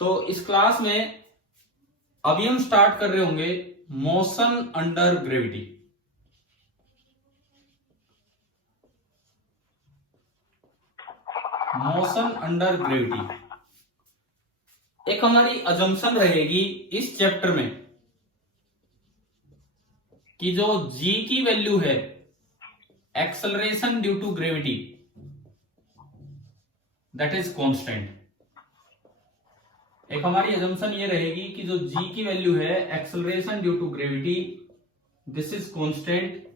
तो इस क्लास में अभी हम स्टार्ट कर रहे होंगे motion under gravity. Motion under gravity एक हमारी अजम्पशन रहेगी इस चैप्टर में कि जो g की वैल्यू है acceleration due to gravity that is constant. एक हमारी अजम्पशन ये रहेगी कि जो g की वैल्यू है acceleration due to gravity this is constant.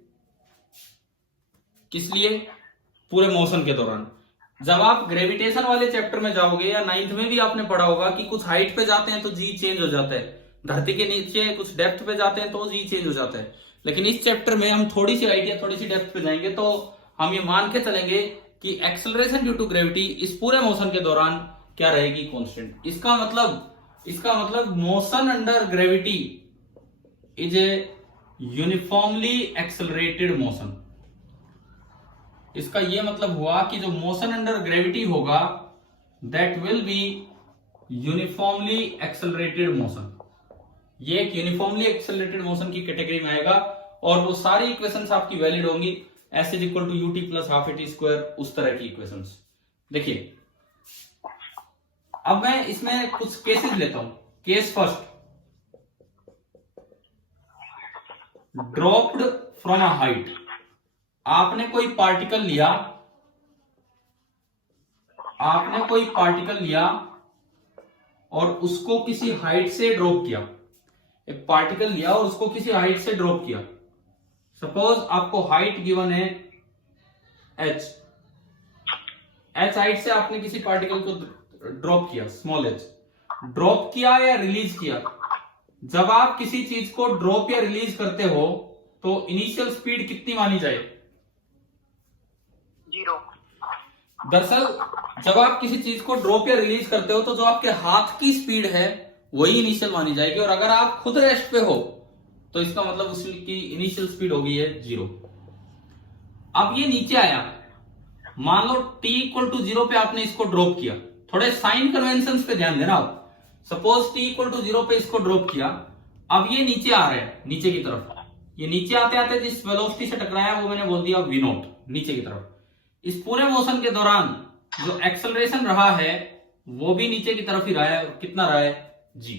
किस लिए? पूरे मोशन के दौरान। जब आप ग्रेविटेशन वाले चैप्टर में जाओगे या 9th में भी आपने पढ़ा होगा कि कुछ हाइट पे जाते हैं तो जी चेंज हो जाता है, धरती के नीचे कुछ डेप्थ पे जाते हैं तो जी चेंज हो जाता है। लेकिन इस चैप्टर में हम थोड़ी सी हाइट या थोड़ी सी डेप्थ पे जाएंगे तो हम ये मान के चलेंगे कि एक्सेलरेशन ड्यू टू ग्रेविटी इस पूरे मोशन के दौरान क्या रहेगी? कांस्टेंट। इसका मतलब motion under gravity is a uniformly accelerated motion. इसका यह मतलब हुआ कि जो मोशन अंडर ग्रेविटी होगा that will be uniformly accelerated motion. ये एक यूनिफॉर्मली एक्सेलरेटेड मोशन की कैटेगरी में आएगा और वो सारी इक्वेशंस आपकी वैलिड होंगी। S is equal to u t plus half a t square, उस तरह की इक्वेशंस। देखिए अब मैं इसमें कुछ केसेस लेता हूं। Case first, dropped from a height. आपने कोई पार्टिकल लिया और उसको किसी हाइट से ड्रॉप किया। एक पार्टिकल लिया और उसको किसी हाइट से ड्रॉप किया। सपोज आपको हाइट गिवन है h हाइट से आपने किसी पार्टिकल को ड्रॉप किया, स्मॉल h। ड्रॉप किया या रिलीज किया? जब आप किसी चीज को ड्रॉप या रिलीज करते हो तो इनिशियल स्पीड कितनी मानी जाए? 0। दरअसल जब आप किसी चीज को ड्रॉप या रिलीज करते हो तो जो आपके हाथ की स्पीड है वही इनिशियल मानी जाएगी, और अगर आप खुद रेस्ट पे हो तो इसका मतलब उसकी इनिशियल स्पीड होगी है 0। अब ये नीचे आया, मान लो t इक्वल टू 0 पे आपने इसको ड्रॉप किया। थोड़े साइन कन्वेंशन पे ध्यान देना आप। सपोज t इक्वल टू 0 पे इसको ड्रॉप किया। अब ये नीचे आ रहा है, नीचे की तरफ। ये नीचे आते आते जिस वेलोसिटी से टकराया वो मैंने बोल दिया v0, नीचे की तरफ। इस पूरे मोशन के दौरान जो एक्सेलरेशन रहा है वो भी नीचे की तरफ ही रहा है। कितना रहा है? g।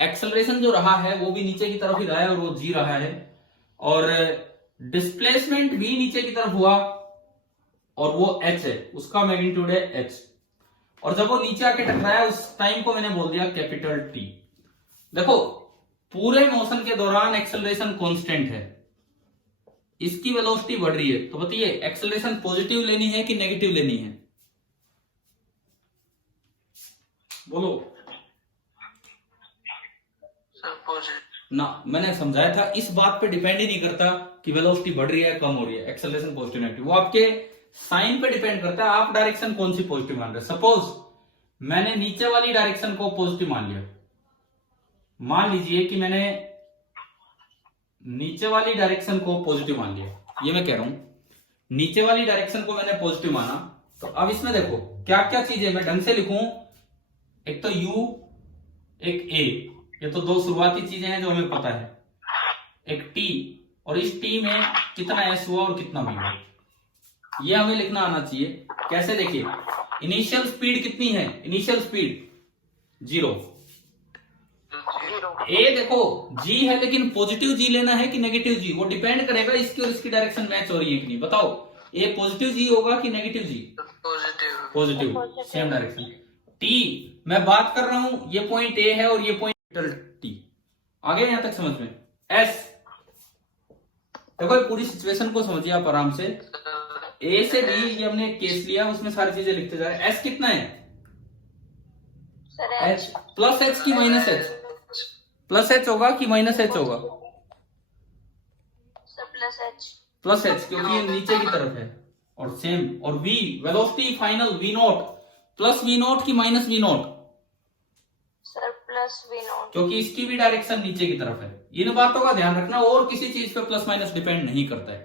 एक्सेलरेशन जो रहा है वो भी नीचे की तरफ ही रहा है और वो g रहा है। और डिस्प्लेसमेंट भी नीचे की तरफ हुआ और वो h है, उसका मैग्नीट्यूड है h। और जब वो नीचे आके टकराया उस टाइम को मैंने बोल दिया कैपिटल T। देखो पूरे मोशन के दौरान एक्सेलरेशन कांस्टेंट है, इसकी वेलोसिटी बढ़ रही है। तो बताइए एक्सेलरेशन पॉजिटिव लेनी है कि नेगेटिव लेनी है? बोलो ना। मैंने समझाया था इस बात पे डिपेंड ही नहीं करता कि वेलोसिटी बढ़ रही है कम हो रही है, एक्सेलरेशन पॉजिटिव नेगेटिव। वो आपके साइन पे डिपेंड करता है, आप डायरेक्शन कौन सी पॉजिटिव मान रहे हैं। सपोज मैंने नीचे वाली डायरेक्शन को पॉजिटिव मान लिया। मान लीजिए कि मैंने नीचे वाली डायरेक्शन को पॉजिटिव मान लिया, ये मैं कह रहा हूं नीचे वाली डायरेक्शन को मैंने पॉजिटिव माना। तो अब इसमें देखो क्या क्या चीजें मैं ढंग से लिखूं। एक तो u, एक a, ये तो दो शुरुआती चीजें हैं जो हमें पता है। एक t, और इस t में कितना s हुआ और कितना v हुआ, ये हमें लिखना आना चाहिए। कैसे? देखिए इनिशियल स्पीड कितनी है? Initial speed 0। ए देखो g है लेकिन पॉजिटिव g लेना है कि नेगेटिव g, वो डिपेंड करेगा इसकी और इसकी डायरेक्शन मैच हो रही है कि नहीं। बताओ ए पॉजिटिव g होगा कि negative g? Positive, same direction. t मैं बात कर रहा हूं, ये पॉइंट a है और ये पॉइंट t। आगे यहां तक समझ में? s देखो पूरी सिचुएशन को समझिए आप आराम से। a से b ये हमने केस लिया, उसमें सारी चीजें लिखते जा रहे हैं। s कितना है? h प्लस h की माइनस h? प्लस h होगा कि माइनस h होगा? प्लस h, क्योंकि ये नीचे की तरफ है। और सेम, और v velocity final v0 plus v0 की minus v0? Sir plus v0, क्योंकि इसकी भी डायरेक्शन नीचे की तरफ है। इन बातों का ध्यान रखना, और किसी चीज पे प्लस माइनस डिपेंड नहीं करता है,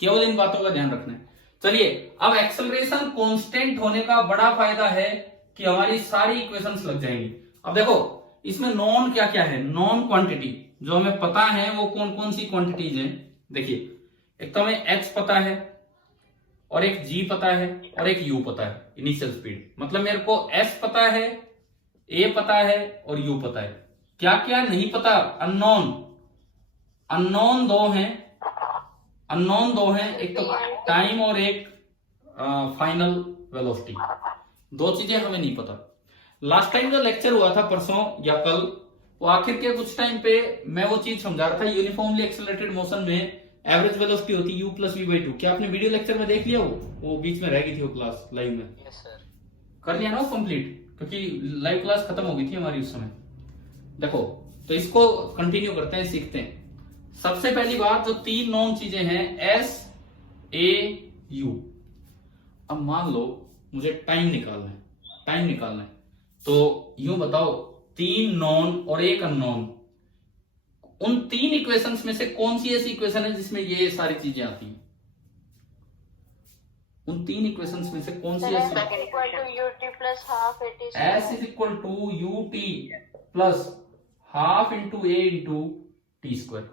केवल इन बातों का ध्यान रखना है। चलिए अब एक्सेलरेशन कांस्टेंट होने का बड़ा फायदा है कि हमारी सारी इक्वेशंस लग जाएंगी। अब देखो इसमें नॉन क्या क्या है, नॉन क्वांटिटी जो हमें पता है वो कौन कौन सी क्वांटिटीज हैं। देखिए एक तो हमें h पता है और एक g पता है और एक u पता है इनिशियल स्पीड। मतलब मेरे को s पता है, a पता है और u पता है। क्या क्या नहीं पता, अननोन, अननोन दो हैं, एक तो टाइम और एक फाइनल वेलोसिटी, दो चीजें हमें नहीं पता। लास्ट टाइम जो लेक्चर हुआ था परसों या कल, वो आखिर के कुछ टाइम पे मैं वो चीज समझा रहा था, यूनिफॉर्मली एक्सेलरेटेड मोशन में एवरेज वेलोसिटी होती है u plus v by two. क्या आपने वीडियो लेक्चर में देख लिया? वो बीच में रह गई थी वो क्लास लाइव में। Yes sir. कर लिया ना वो कंप्लीट, क्योंकि लाइव क्लास खत्म हो गई थी हमारी उस समय। देखो तो इसको कंटिन्यू करते हैं, सीखते हैं। सबसे पहली बात, जो तीन नॉन चीजें हैं s a u। अब मान लो मुझे टाइम निकालना है, तो यूं बताओ तीन नॉन और एक अननोन, उन तीन इक्वेशंस में से कौन सी ऐसी इक्वेशन है जिसमें ये सारी चीजें आती हैं? उन तीन इक्वेशंस में से कौन सी ऐसी? s is equal to u t plus half into a into t square,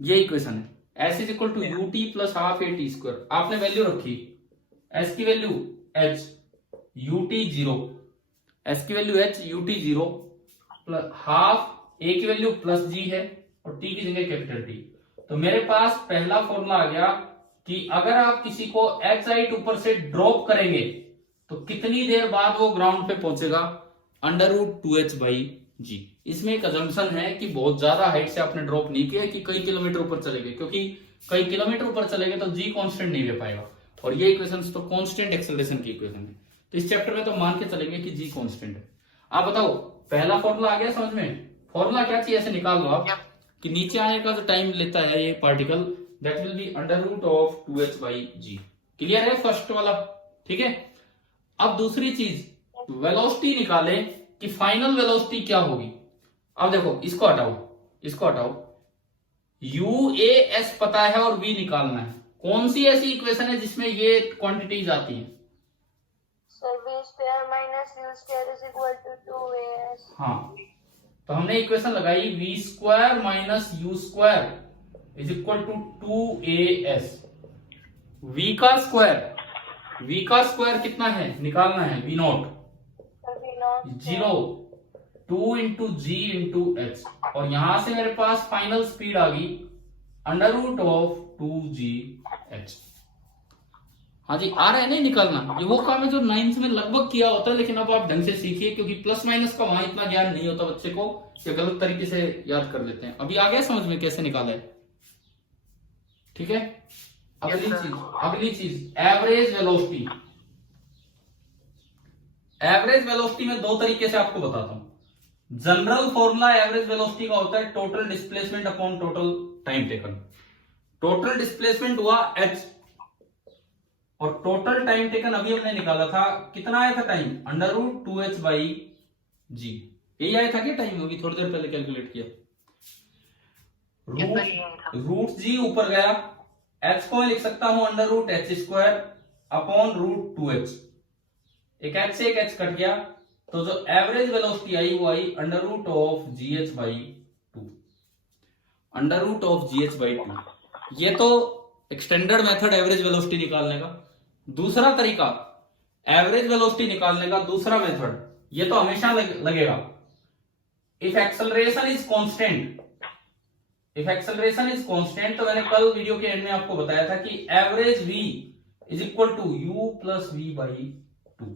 ये इक्वेशन है। s is equal to u t plus half a t square. आपने वैल्यू रखी, s की value h, u t zero, s की value h, u t zero plus half, a की value plus g है और t की जगह capital T। तो मेरे पास पहला फॉर्मूला आ गया कि अगर आप किसी को h हाइट ऊपर से ड्रॉप करेंगे तो कितनी देर बाद वो ग्राउंड पे पहुंचेगा, अंडर रूट 2h बाई जी। इसमें एक अजम्पशन है कि बहुत ज्यादा हाइट से आपने ड्रॉप नहीं किया कि कई किलोमीटर ऊपर चले गए, क्योंकि कई किलोमीटर ऊपर चले गए तो जी कांस्टेंट नहीं ले पाएगा, और ये इक्वेशंस तो कांस्टेंट एक्सेलरेशन की इक्वेशन है। तो इस चैप्टर में तो मान के चलेंगे कि जी कांस्टेंट है। आप बताओ पहला फॉर्मूला आ गया समझ में? फॉर्मूला क्या चाहिए, ऐसे निकाल लो आप कि नीचे आने का जो टाइम लेता है ये particle, that will be under root of 2h by g. Clear है फर्स्ट वाला? ठीक है। अब दूसरी चीज, वेलोसिटी निकाले कि फाइनल वेलोसिटी क्या होगी। अब देखो इसको हटाओ, यू ए एस पता है और v निकालना है। कौन सी ऐसी इक्वेशन है जिसमें ये क्वांटिटीज आती हैं? हाँ, तो हमने इक्वेशन लगाई v square minus u square is equal to 2as। v का स्क्वायर कितना है निकालना है, v naught zero, 2 into g into h, और यहां से मेरे पास फाइनल स्पीड आ गई अंडर रूट ऑफ 2gh। हाँ जी, आ रहा है नहीं निकालना? ये वो काम है जो 9th में लगभग किया होता है, लेकिन अब आप ढंग से सीखिए, क्योंकि प्लस माइनस का वहां इतना ज्ञान नहीं होता बच्चे को, कि गलत तरीके से याद कर लेते हैं। अभी आ गया समझ में कैसे निकाला है? ठीक है। अगली चीज एवरेज वेलोसिटी। एवरेज वेलोसिटी में दो तरीके से आपको बताता हूं। जनरल फॉर्मूला एवरेज वेलोसिटी का होता है total displacement upon total time taken. Total displacement हुआ h और टोटल टाइम टेकन अभी हमने निकाला था, कितना आया था time, under root 2h by g. यही आया था क्या टाइम? अभी थोड़ी देर पहले कैलकुलेट किया। रूट जी ऊपर गया, h को मैं लिख सकता हूं under root h square upon root 2h। एक h से एक h कट गया, तो जो एवरेज वेलोसिटी आई वो आई under root of gh by 2, under root of gh by 2। ये तो एक्सटेंडेड मेथड एवरेज वेलोसिटी निकालने का। दूसरा तरीका एवरेज वेलोसिटी निकालने का, दूसरा मेथड, ये तो हमेशा लगेगा। इफ एक्सेलरेशन इज कांस्टेंट, तो मैंने कल वीडियो के एंड में आपको बताया था कि average v is equal to u plus v by 2,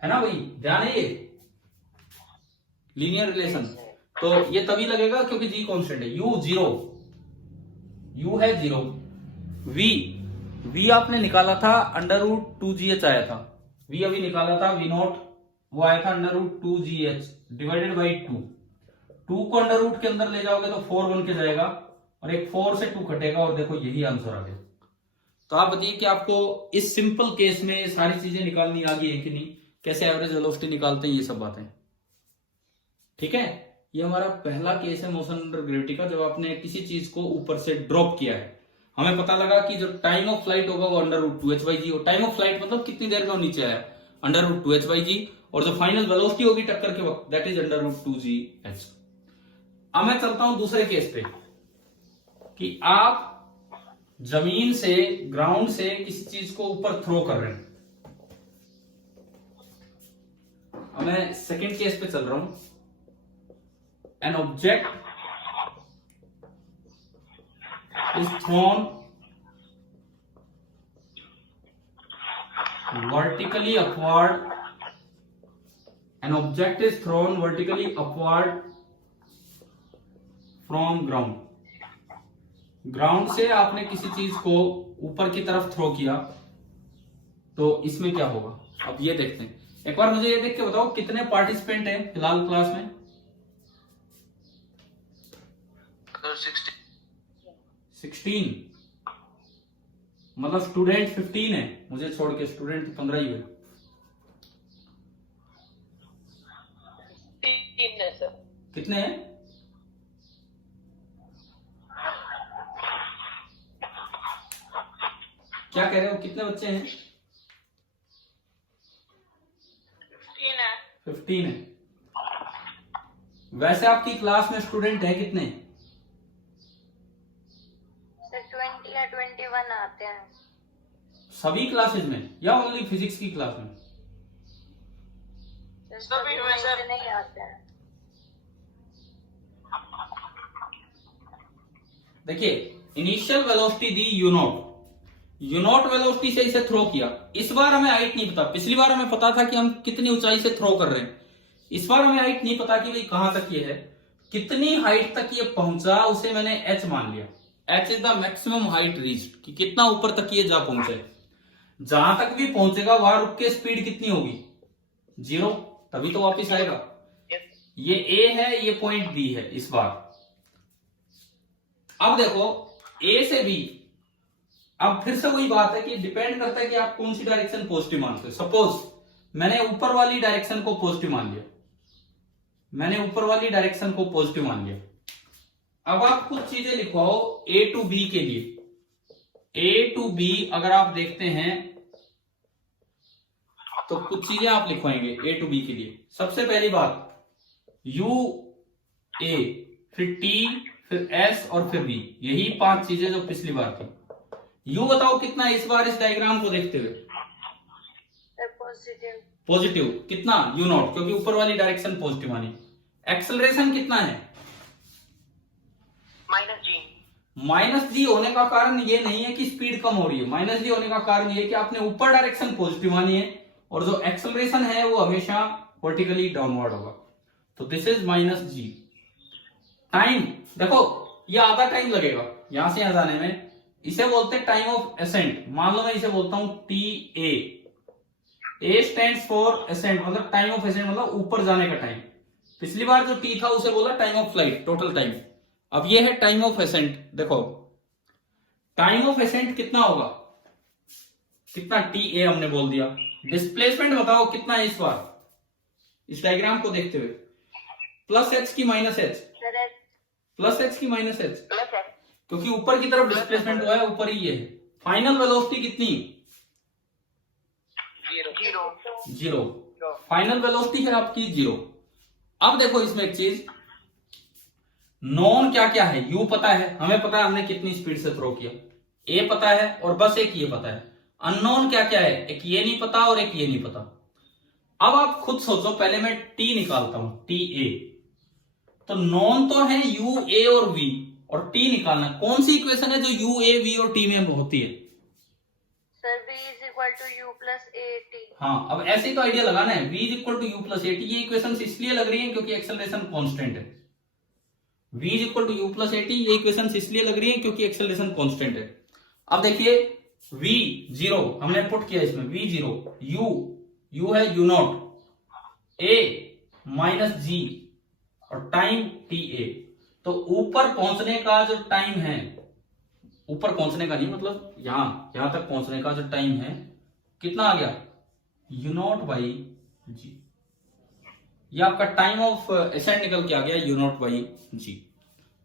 है ना भाई? ध्यान है ये लीनियर रिलेशन। तो ये तभी लगेगा क्योंकि g कांस्टेंट है, u है जीरो, v आपने निकाला था अंडर रूट 2gh आया था, v अभी निकाला था v नॉट, वो आया था under root 2gh divided by 2। 2 को अंडर रूट के अंदर ले जाओगे तो 4 बन के जाएगा, और एक 4 से 2 कटेगा, और देखो यही आंसर आ गया। तो आप बताइए कि आपको इस सिंपल केस में सारी चीजें निकालनी आ गई है कि नहीं, कैसे एवरेज वेलोसिटी निकालते हैं, ये सब बातें। ठीक है, ये हमारा पहला केस है मोशन अंडर ग्रेविटी का, जब आपने किसी चीज को ऊपर से ड्रॉप किया है। हमें पता लगा कि जो टाइम ऑफ फ्लाइट होगा वो अंडर रूट 2h बाई जी, और टाइम ऑफ फ्लाइट मतलब कितनी देर में वो नीचे आया, अंडर रूट 2h बाई जी, और जो फाइनल वेलोसिटी होगी टक्कर के वक्त that is under root 2gh। अब मैं चलता हूं दूसरे केस पे कि आप जमीन से, ग्राउंड से किसी चीज को ऊपर थ्रो कर रहे हैं। अब मैं सेकेंड केस पे चल रहा हूं। An object is throne vertically upward. An object is thrown vertically upward from ground. Ground से आपने किसी चीज को ऊपर की तरफ थ्रो किया तो इसमें क्या होगा, अब ये देखते हैं। एक बार मुझे ये देख के बताओ कितने पार्टिसिपेंट हैं फिलहाल क्लास में? 16। मतलब स्टूडेंट 15 है, मुझे छोड़ के स्टूडेंट 15 ही है। 3 है सर। कितने हैं? क्या कह रहे हो, कितने बच्चे हैं? 15 है। वैसे आपकी क्लास में स्टूडेंट है कितने? सर 20 या 21 आते हैं। सभी क्लासेज में या ओनली फिजिक्स की क्लास में? सभी में सर नहीं आते हैं। देखिए, initial velocity the u not, u not velocity से इसे थ्रो किया। इस बार हमें हाइट नहीं पता, पिछली बार हमें पता था कि हम कितनी ऊंचाई से थ्रो कर रहे हैं। इस बार हमें हाइट नहीं पता कि भाई कहां तक ये है, कितनी हाइट तक ये पहुंचा उसे मैंने h मान लिया। h is the maximum height reached, कि कितना ऊपर तक ये जा पहुंचे। जहां तक भी पहुंचेगा वहां रुक के स्पीड कितनी होगी? 0, तभी तो वापस आएगा। ये a है, ये पॉइंट b है इस बार। अब देखो a से b, अब फिर से वही बात है कि डिपेंड करता है कि आप कौन सी डायरेक्शन पॉजिटिव मानते हो। सपोज मैंने ऊपर वाली डायरेक्शन को पॉजिटिव मान लिया, मैंने ऊपर वाली डायरेक्शन को पॉजिटिव मान लिया। अब आप कुछ चीजें लिखवाओ a टू b के लिए। a टू b अगर आप देखते हैं तो कुछ चीजें आप लिखवाएंगे a टू b के लिए। सबसे पहली बात u a, फिर t, फिर s और फिर b, यही 5 चीजें जो पिछली बार थी। u बताओ कितना है इस बार इस डायग्राम को देखते हुए? पॉजिटिव। पॉजिटिव कितना? u नॉट, क्योंकि ऊपर वाली डायरेक्शन पॉजिटिव मानी। एक्सेलरेशन कितना है? माइनस जी होने का कारण ये नहीं है कि स्पीड कम हो रही है, माइनस जी होने का कारण ये है कि आपने ऊपर डायरेक्शन पॉजिटिव मानी है और जो एक्सेलरेशन है वो हमेशा वर्टिकली डाउनवर्ड होगा। तो this is minus g. Time देखो, ये आधा टाइम लगेगा यहां से यहां जाने में, इसे बोलते हैं टाइम ऑफ एसेंट। मान लो मैं इसे बोलता हूं t a stands for ascent, मतलब टाइम ऑफ एसेंट मतलब ऊपर जाने का टाइम। पिछली बार जो टी था उसे बोला time of flight, total time. अब ये है टाइम ऑफ एसेंट। देखो टाइम ऑफ एसेंट कितना होगा, कितना टी ए हमने बोल दिया। डिस्प्लेसमेंट बताओ कितना है इस बार इस डायग्राम को देखते हुए? प्लस एच की माइनस एच? प्लस एच की माइनस एच, क्योंकि ऊपर की तरफ डिस्प्लेसमेंट हुआ है, ऊपर ही ये है। फाइनल वेलोसिटी कितनी? 0। फाइनल वेलोसिटी है आपकी 0। अब देखो इसमें एक चीज, नॉन क्या क्या है? u पता है, हमें पता है हमने कितनी स्पीड से थ्रो किया, a पता है और बस एक ये पता है। अननोन क्या क्या है? एक ये नहीं पता और एक ये नहीं पता। अब आप खुद सोचो, पहले मैं t निकालता हूं, टी ए। तो नॉन तो है u a और v, और t निकालना। कौन सी इक्वेशन है जो u a v और t में होती है? Sir v is equal to u plus at। हाँ, अब ऐसे ही तो आइडिया लगाना है, v is equal to u plus at। ये इक्वेशन इसलिए लग रही है क्योंकि एक्सेलरेशन कांस्टेंट है। v is equal to u plus at, ये इक्वेशन इसलिए लग रही है क्योंकि एक्सेलरेशन कांस्टेंट है। अब देखिए v 0 हमने पुट किया इसमें, v 0, u है u नॉट, a माइनस जी और टाइम टी ए। तो ऊपर पहुंचने का जो टाइम है, ऊपर पहुंचने का नहीं मतलब यहां तक पहुंचने का जो टाइम है, कितना आ गया? u नॉट बाई जी। ये आपका टाइम ऑफ एसेंट निकल के आ गया u नॉट बाई जी।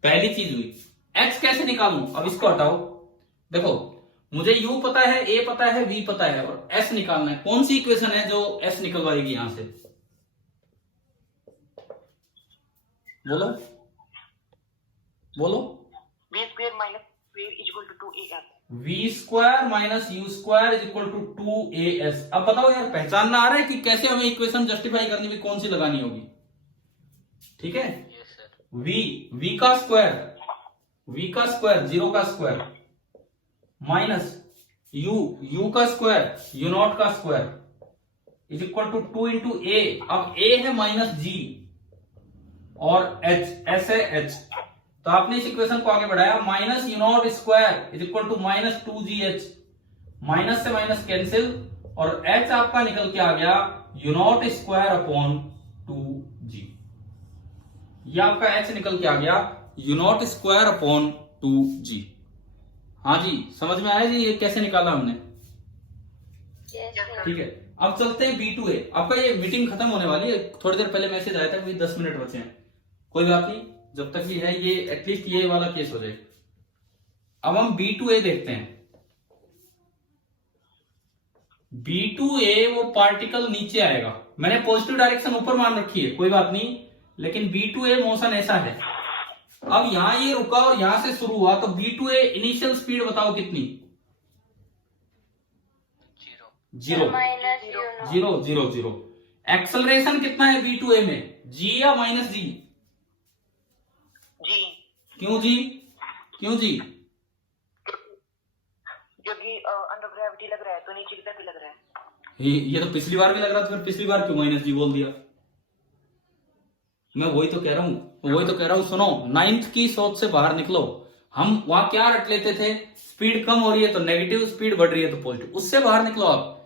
पहली चीज हुई। h कैसे निकालूं? अब इसको हटाओ। देखो मुझे u पता है, a पता है, v पता है और s निकालना है। कौन सी इक्वेशन है जो s निकलवाएगी यहां से? बोलो बोलो। v square minus v is equal to 2as। v square minus u square is equal to 2as। अब बताओ यार, पहचानना आ रहा है कि कैसे हमें इक्वेशन जस्टिफाई करनी भी कौन सी लगानी होगी? ठीक है, v का स्क्वायर 0 का स्क्वायर माइनस u का स्क्वायर u नॉट का square is equal to 2 into a. अब a है माइनस g और h, s है h, तो आपने इस इक्वेशन को आगे बढ़ाया। Minus u naught square is equal to minus 2gh, minus से माइनस कैंसिल और h आपका निकल के आ गया you naught square upon 2g। ये आपका h निकल के आ गया you naught square upon 2g। हाँ जी, समझ में आया जी ये कैसे निकाला हमने? Yes, sir. ठीक है, अब चलते हैं B2A। आपका ये मीटिंग खत्म होने वाली है, थोड़ी देर पहले मैसेज आया था, अभी 10 मिनट बचे हैं। कोई बात नहीं, जब तक भी है ये एटलीस्ट ये वाला केस हो जाए। अब हम B2A देखते हैं। B2A वो पार्टिकल नीचे आएगा, मैंने पॉजिटिव डायरेक्शन ऊपर मान रखी है, कोई बात नहीं, लेकिन B2A मोशन ऐसा है। अब यहां ये रुका और यहां से शुरू हुआ, तो B2A इनिशियल स्पीड बताओ कितनी? 0 minus u naught. 0 0 0। एक्सेलरेशन कितना है B2A में, g या माइनस g? जी, क्यों जी? क्यों जी? क्योंकि अंडर ग्रेविटी लग रहा है तो नीचे की तरफ भी लग रहा है। ये तो पिछली बार भी लग रहा था, फिर पिछली बार क्यों माइनस जी बोल दिया? मैं वही तो कह रहा हूं, सुनो, 9th की सोच से बाहर निकलो। हम वहां क्या रट लेते थे, स्पीड कम हो रही है तो नेगेटिव, स्पीड बढ़ रही है तो पॉजिटिव, उससे बाहर निकलो आप।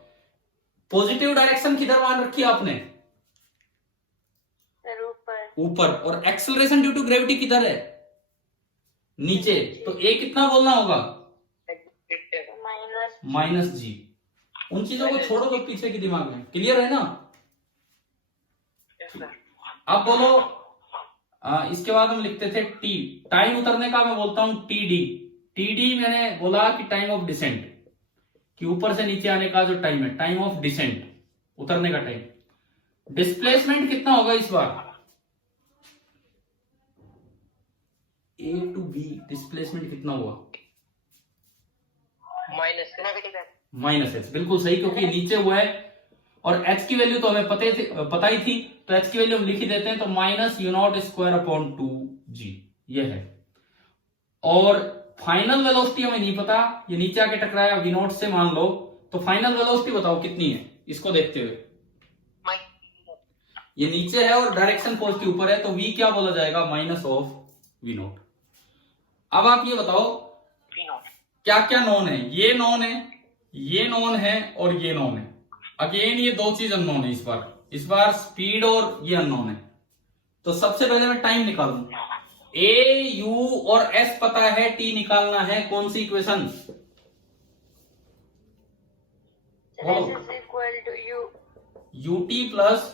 पॉजिटिव डायरेक्शन किधर मान रखी है आपने? Sir, ऊपर. ऊपर। और एक्सेलरेशन ड्यू टू ग्रेविटी किधर है? नीचे। तो ए कितना बोलना होगा? Minus. माइनस जी। उन चीजों को छोड़ो जो पीछे की दिमाग में, क्लियर है ना? Yes sir. अब बोलो, इसके बाद हम लिखते थे टी, टाइम उतरने का मैं बोलता हूं टीडी। टीडी मैंने बोला कि टाइम ऑफ डिसेंट, कि ऊपर से नीचे आने का जो टाइम है, टाइम ऑफ डिसेंट, उतरने का टाइम। डिस्प्लेसमेंट कितना होगा इस बार? ए टू बी डिस्प्लेसमेंट कितना हुआ? माइनस नेगेटिव है। माइनस एच, बिल्कुल सही, क्योंकि नीचे हुआ है और एच की वैल्यू तो हमें पता ही थी, तो एच की वैल्यू हम लिख ही देते हैं, तो minus u naught square upon 2g ये है। और फाइनल वेलोसिटी हमें नहीं पता, ये नीचे आके टकराया वी नॉट से मान लो, तो फाइनल वेलोसिटी बताओ कितनी है इसको देखते हुए। ये नीचे है और डायरेक्शन पॉजिटिव ऊपर है, तो v क्या बोला जाएगा? Minus of v naught. अब आप ये बताओ क्या क्या नॉन है? ये नॉन है, ये नॉन है और ये नॉन है। अगेन ये दो चीज अननोन है इस बार स्पीड और ये अननोन है। तो सबसे पहले मैं टाइम निकालूं, ए यू और एस पता है, टी निकालना है। कौन सी equation? S is equal to u. ut plus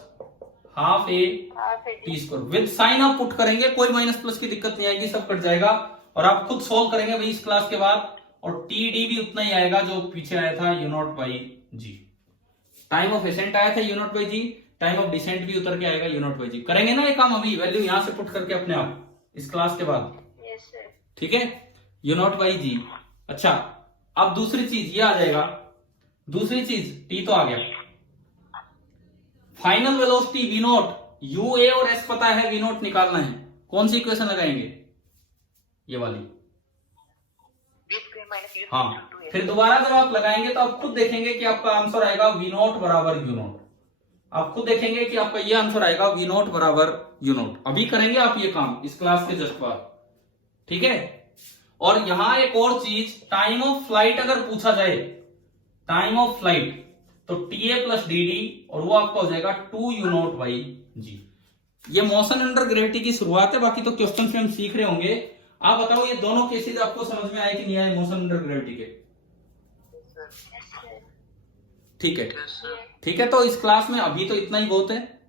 half a Half a t t. Square with sign आप पुट करेंगे, कोई माइनस प्लस की दिक्कत नहीं आएगी, सब कट जाएगा और आप खुद सोल्व करेंगे भाई इस क्लास के बाद। और टी डी भी उतना ही आएगा जो पीछे आया था, u naught by g. Time of ascent आया था u naught by g, time of descent भी उतर के आएगा यू नॉट बाई जी। करेंगे ना ये काम अभी, वैल्यू यहां से पुट करके अपने आप इस क्लास के बाद, Yes, sir. ठीक है? यू नॉट बाई जी। अच्छा, अब दूसरी चीज ये आ जाएगा, दूसरी चीज टी तो आ गया। Final velocity v naught, u a और एस पता है, वी नॉट निकालना है। कौन सी इक्वेशन लगाएंगे? ये वाली। हाँ, फिर दोबारा जब आप लगाएंगे तो आप खुद देखेंगे कि आपका आंसर आएगा वी नॉट बराबर यू नॉट। आप खुद देखेंगे कि आपका ये आंसर आएगा वी नॉट बराबर यू नॉट। अभी करेंगे आप ये काम इस क्लास के जस्ट बाद, ठीक है? और यहां एक और चीज, टाइम ऑफ फ्लाइट अगर पूछा जाए, टाइम ऑफ फ्लाइट, तो T A plus D D और वो आपका हो जाएगा 2 यू नॉट बाई जी। ये मोशन अंडर ग्रेविटी की शुरुआत है, बाकी तो क्वेश्चन में हम सीख रहे होंगे। आप बताओ ये दोनों केसेस आपको समझ में आए कि नहीं आए मोशन अंडर ग्रेविटी के? Yes, sir. ठीक है, ठीक है। तो इस क्लास में अभी तो इतना ही बहुत है।